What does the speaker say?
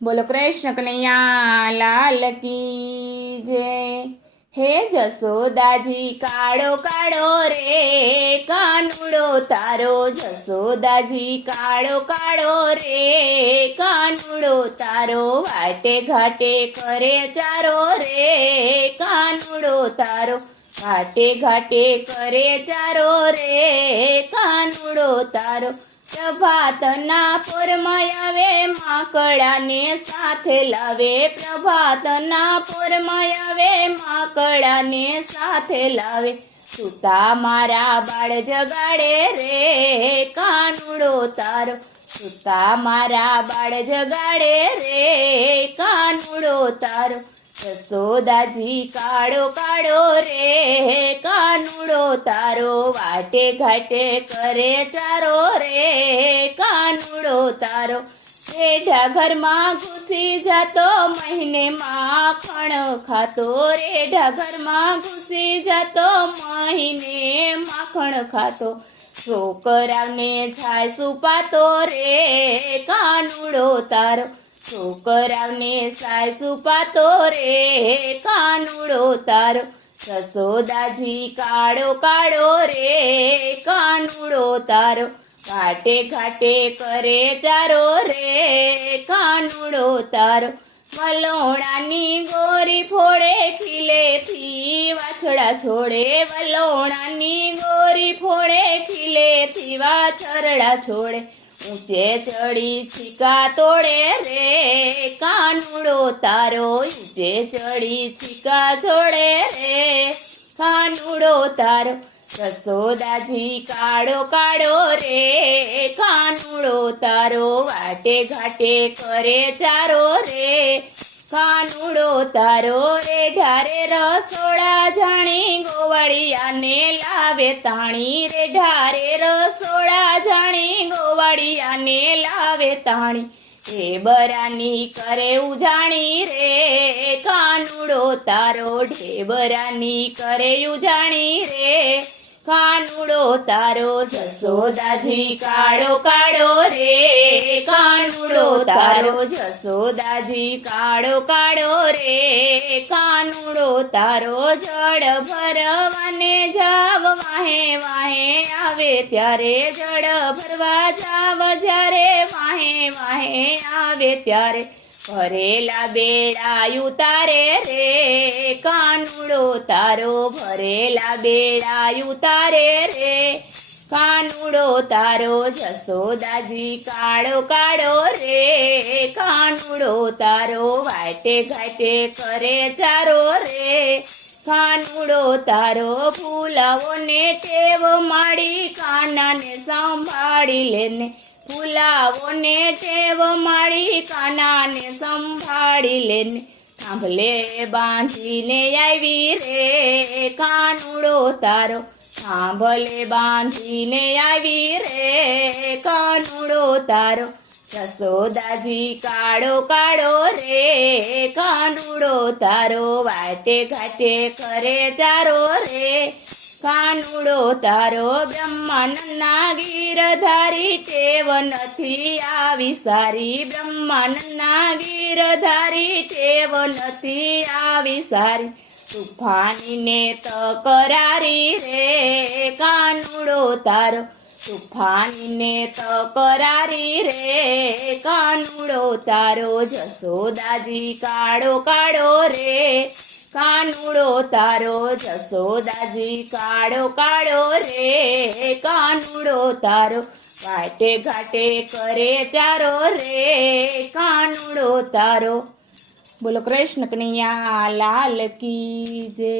બોલો કૃષ્ણ કનૈયા લાલ કી જય। હે જસોદાજી કાળો કાળો રે કાનુડો તારો, જસોદાજી કાળો કાળો રે કાનુડો તારો, વાટે ઘાટે કરે ચારો રે કાનુડો તારો, ઘાટે ઘાટે કરે ચારો રે કાનુડો તારો। પ્રભાતના પોરમાં આવે માકડાને સાથે લાવે, પ્રભાતના પોરમાં આવે માકડાને સાથે લાવે, સૂતા મારા બાળ જગાડે રે કાનુડો તારો, સૂતા મારા બાળ જગાડે રે કાનુડો તારો। જસોદાજી કાળો કાળો રે કાનુડો તારો, વાટે ઘાટે કરે ચારો રે કાનુડો તારો, રેઢા ઘરમાં ઘૂસી જાતો મહિને માખણ ખાતો, રેઢા ઘરમાં ઘૂસી જાતો મહિને માખણ ખાતો, છોકરાને જાય સુપાતો રે કાનુડો તારો, છોકરાને સાય સુપાતો રે કાનુડો તારો। જસોદાજી કાળો કાળો રે કાનુડો તારો, ઘાટે ઘાટે કરે ચારો રે કાનુડો તારો, વલોણાની ગોરી ફોડે ખીલેથી વાછડા છોડે, વલોણાની ગોરી ફોડે ખીલેથી વાછરડા છોડે, ઊંચે ચડી છીકા તોડે રે કાનુડો તારો, ઊંચે ચડી છીકા છોડે રે કાનુડો તારો। જસોદાજી કાળો કાળો રે કાનુડો તારો, વાટે ઘાટે કરે ચારો રે કાનુડો તારો, રેઢારે રસોડા જાણી ગોવાળિયાને લાવે તાણી, રેઢારે રસોડા જાણી ગોવાળિયાને લાવે તાણી, ઢેબરાની કરે ઉજાણી રે કાનુડો તારો, ઢેબરાની કરે ઉજાણી રે કાનુડો તારો। જસોદાજી કાળો કાળો રે કાનુડો તારો, જસોદાજી કાળો કાળો રે કાનુડો તારો, જળ ભરવાને જાવ વાહે વાહે આવે ત્યારે, જળ ભરવા જાવ જ્યારે વાહે વાહે આવે ત્યારે, ભરેલા બેડા ઉતારે રે કાનુડો તારો, ભરેલા બેડા ઉતારે રે કાનુડો તારો। જસોદાજી કાળો કાળો રે કાનુડો તારો, વાટે ઘાટે કરે ચારો રે કાનુડો તારો, ફૂલાઓને ટેવ માડી કાનાને સંભાળી લેને, ફૂલાઓને ટેવ માડી કાનાને સંભાળી લેને, થાંભલે બાંધીને આવી રે કાનુડો તારો, થાંભલે બાંધીને આવી રે કાનુડો તારો। જસોદાજી કાળો કાળો રે કાનુડો તારો, વાટે ઘાટે કરે ચારો રે કાનુડો તારો, બ્રહ્માનંદના ગીરધારી ટેવ નથી આવી સારી, બ્રહ્માનંદના ગીરધારી ટેવ નથી આવી સારી, તુફાનીને તકરારી રે કાનુડો તારો, તુફાનીને તકરારી રે કાનુડો તારો। જસોદાજી કાળો કાળો રે કાનુડો તારો, જસોદાજી કાળો કાળો રે કાનુડો તારો, વાટે ઘાટે કરે ચારો રે કાનુડો તારો। બોલો કૃષ્ણ કનૈયા લાલ કી જય।